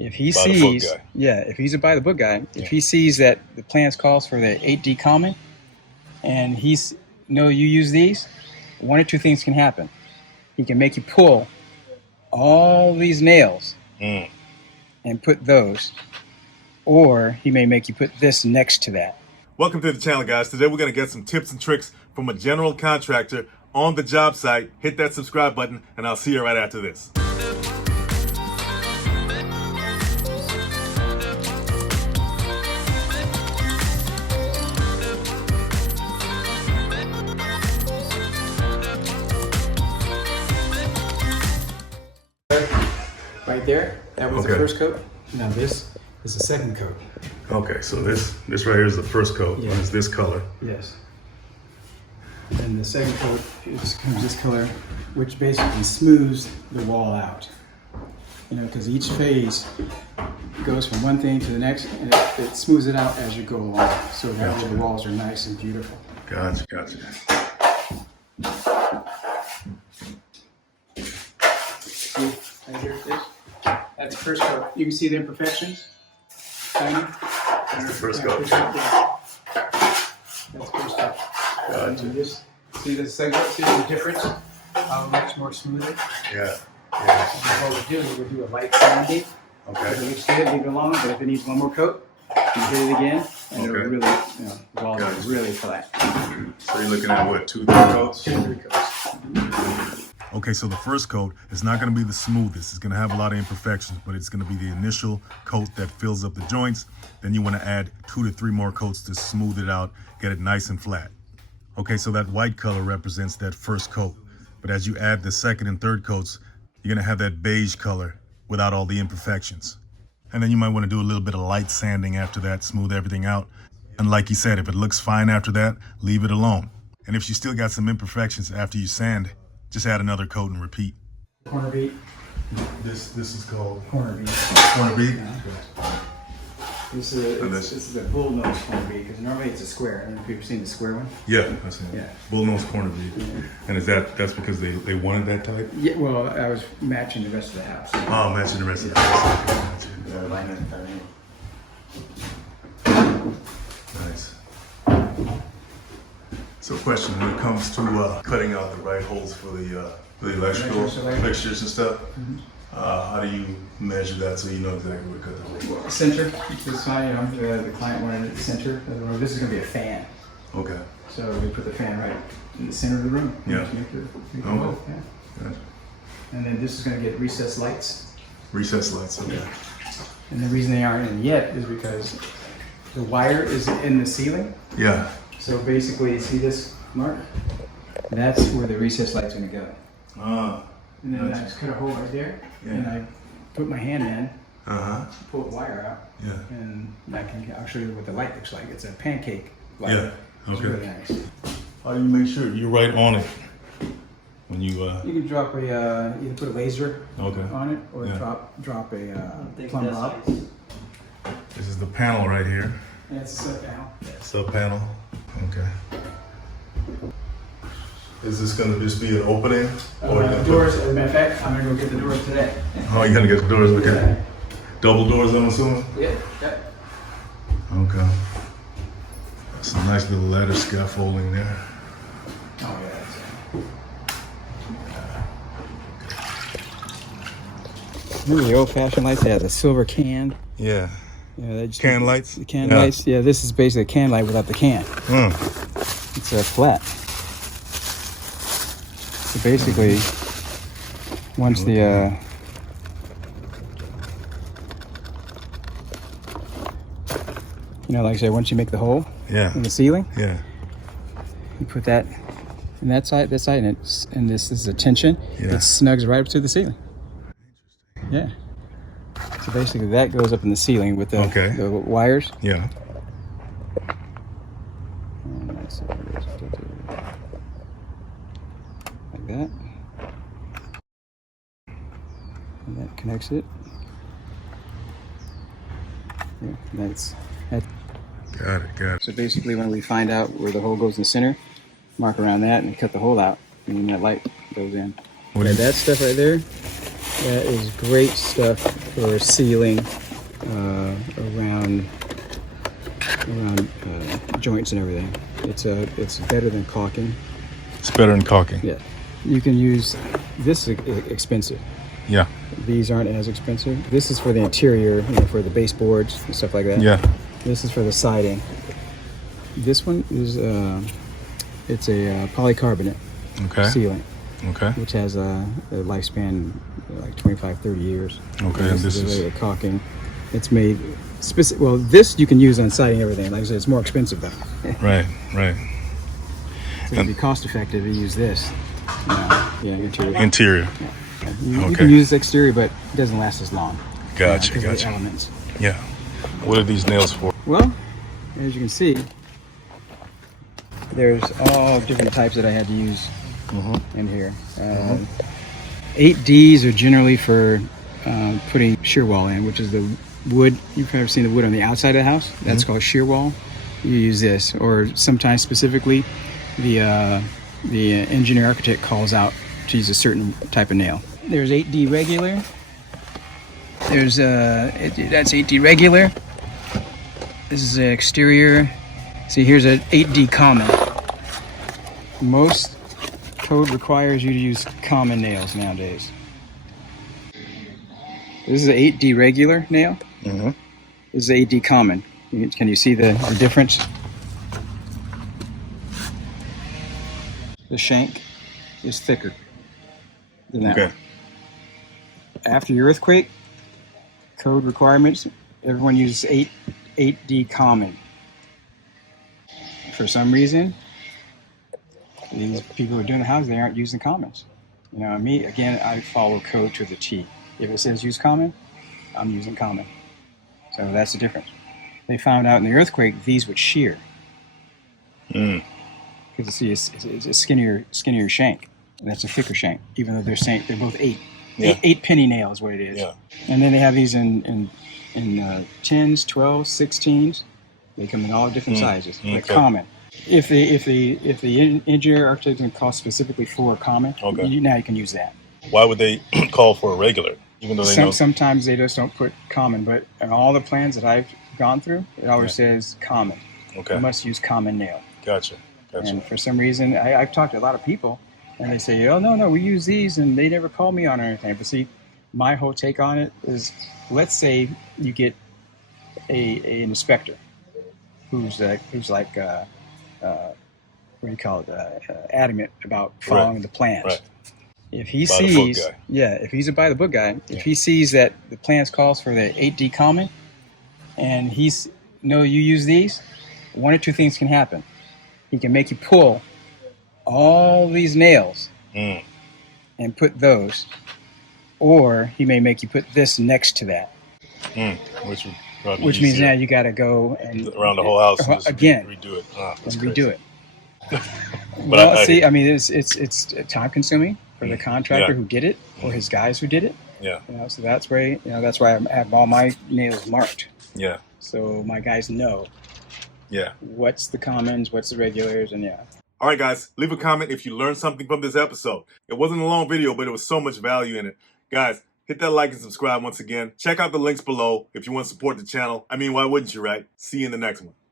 if he sees, if he's a by the book guy, if he sees that the plans calls for the 8D common, and you use these, one or two things can happen. He can make you pull all these nails and put those, or he may make you put this next to that. Welcome to the channel, guys. Today we're going to get some tips and tricks from a general contractor on the job site. Hit that subscribe button, and I'll see you right after this. Right there, that was the first coat. Now this is the second coat. Okay, so this right here is the first coat. Yeah. It's this color. Yes. And the second coat comes this color, which basically smooths the wall out. You know, because each phase goes from one thing to the next, and it smooths it out as you go along. So that way the walls are nice and beautiful. Gotcha. Right here, that's the first coat. You can see the imperfections. That's the first coat. That's the first coat. Gotcha. Just see the second coat. See the difference? How much more smoother. Yeah. And what we do is we do a light sanding. Okay. So we leave it alone, but if it needs one more coat, you hit it again, and it'll really, the walls are really flat. So you're looking at what, 2-3 coats? 2-3 coats. Okay, so the first coat is not going to be the smoothest. It's going to have a lot of imperfections, but it's going to be the initial coat that fills up the joints. Then you want to add 2 to 3 more coats to smooth it out, get it nice and flat. Okay, so that white color represents that first coat. But as you add the second and third coats, you're going to have that beige color without all the imperfections. And then you might want to do a little bit of light sanding after that, smooth everything out. And like you said, if it looks fine after that, leave it alone. And if you still got some imperfections after you sand, just add another coat and repeat. Corner beat. This is called corner beat. Corner beat? Yeah. This is a bullnose corner beat, because normally it's a square. I don't know if you've seen the square one. Yeah, I've seen it. Yeah. Bullnose corner beat. Yeah. And that's because they wanted that type? Yeah, well, I was matching the rest of the house. Oh, matching the rest of the house. Nice. So question, when it comes to cutting out the right holes for the electrical fixtures and stuff, how do you measure that so you know exactly where to cut the hole? Well, center, this time, the client wanted it center. This is going to be a fan. Okay. So we put the fan right in the center of the room. Yeah. Gotcha. And then this is going to get recessed lights. Recessed lights, okay. And the reason they aren't in yet is because the wire is in the ceiling. Yeah. So basically, you see this mark? That's where the recessed light's going to go. Ah. And then I just cut a hole right there, and I put my hand in, pull the wire out, and I'll show you what the light looks like. It's a pancake light. Yeah, okay. It's really nice. How do you make sure you're right on it when you... You can drop either put a laser on it, or drop a plumb bob. This is the panel right here. Yeah, it's a sub panel. Sub panel, okay. Is this going to just be an opening? Doors, as a matter of fact, I'm going to go get the doors today. Oh, you're going to get the doors, okay. Yeah. Double doors, I'm assuming? Yeah. Okay. Some nice little ladder scaffolding there. Oh, yeah. Remember the old-fashioned lights? They had the silver can. Yeah. Can lights? The can lights. Yeah, this is basically a can light without the can. It's a flat. So basically, once the like I said, once you make the hole in the ceiling, you put that in that side, and this is a tension. It snugs right up to the ceiling. Yeah. So basically, that goes up in the ceiling with the wires. Yeah. Like that. And that connects it. Yeah, that's that. Got it. So basically, when we find out where the hole goes in the center, mark around that and cut the hole out, and then that light goes in. That stuff right there, that is great stuff for sealing around joints and everything. It's better than caulking. It's better than caulking. Yeah, you can use this. Is expensive. Yeah. These aren't as expensive. This is for the interior, for the baseboards and stuff like that. Yeah. This is for the siding. This one is it's a polycarbonate sealant. Okay. Which has a lifespan like 25-30 years. Okay. And this is the caulking. It's made specific. Well, this you can use on siding and everything. Like I said, it's more expensive though. right. So it'd be cost effective to use this. Interior. Interior. Yeah. You can use exterior, but it doesn't last as long. Gotcha. Of the elements. Yeah. What are these nails for? Well, as you can see, there's all different types that I had to use in here. 8Ds are generally for putting shear wall in, which is the wood. You've probably seen the wood on the outside of the house. That's called shear wall. You use this, or sometimes specifically, the engineer architect calls out to use a certain type of nail. There's 8D regular. There's that's 8D regular. This is the exterior. See, here's an 8D common. Most code requires you to use common nails nowadays. This is an 8D regular nail. This is 8D common. Can you see the difference? The shank is thicker than that one. After the earthquake, code requirements, everyone uses 8D common. For some reason, these people who are doing the house, they aren't using commons. Me, again, I follow code to the T. If it says use common, I'm using common. So that's the difference. They found out in the earthquake, these would shear. Because you see, it's a skinnier shank. And that's a thicker shank, even though they're both 8. Yeah. 8 penny nail is what it is. Yeah. And then they have these in 10s, 12s, 16s. They come in all different sizes. They're common. If the engineer architect can call specifically for a common, now you can use that. Why would they call for a regular, even though they know? Sometimes they just don't put common, but in all the plans that I've gone through, it always says common. Okay. You must use common nail. Gotcha. And for some reason, I've talked to a lot of people, and they say, oh, no, we use these, and they never call me on it or anything. But see, my whole take on it is, let's say you get an inspector who's like what do you call it, adamant about following the plans. Right. If he sees, if he's a by the book guy, if he sees that the plans calls for the 8D common, and you use these, one or two things can happen. He can make you pull all these nails and put those, or he may make you put this next to that. Which means now you got to go and around the whole house and again redo it. Redo it. Well, it's time consuming for the contractor who did it, or his guys who did it. Yeah. So that's why I have all my nails marked. Yeah. So my guys know. Yeah. What's the commons, what's the regulars, and All right, guys, leave a comment if you learned something from this episode. It wasn't a long video, but it was so much value in it. Guys, hit that like and subscribe once again. Check out the links below if you want to support the channel. I mean, why wouldn't you, right? See you in the next one.